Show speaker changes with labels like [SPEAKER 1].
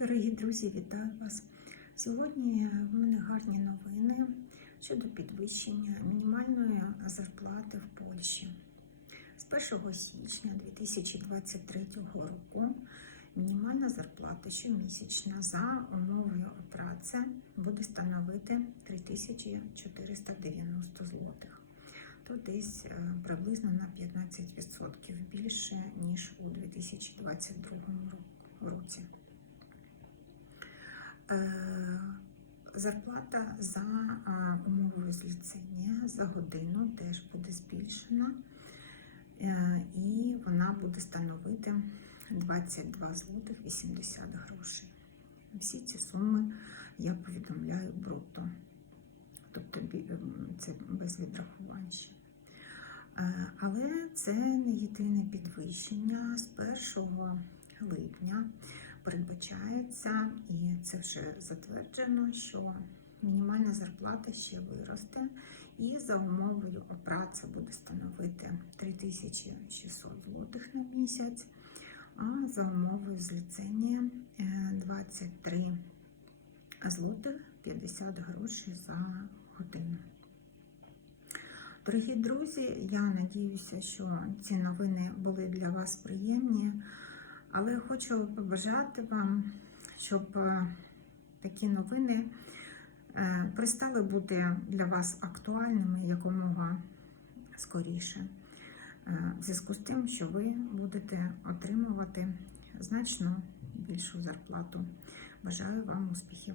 [SPEAKER 1] Дорогі друзі, вітаю вас! Сьогодні в мене гарні новини щодо підвищення мінімальної зарплати в Польщі. З 1 січня 2023 року мінімальна зарплата щомісячна за умовою праці буде становити 3490 злотих. То десь е, приблизно на 15% більше, ніж у 2022 році. Е, Зарплата за а, умовою зліцення за годину теж буде збільшена, е, і вона буде становити 22 злотих 80 грошей. Всі ці суми я повідомляю бруто, тобто це без відрахувань. Е, Але це не єдине підвищення з 1 липня передбачається, і це вже затверджено, що мінімальна зарплата ще виросте, і за умовою праці буде становити 3600 злотих на місяць, а за умовою зліцення е, 23 злотих 50 грошей за годину. Дорогі друзі, я надіюся, що ці новини були для вас приємні. Але хочу побажати вам, щоб е, такі новини е, перестали бути для вас актуальними якомога скоріше, Е, в зв'язку з тим, що ви будете отримувати значно більшу зарплату. Бажаю вам успіхів!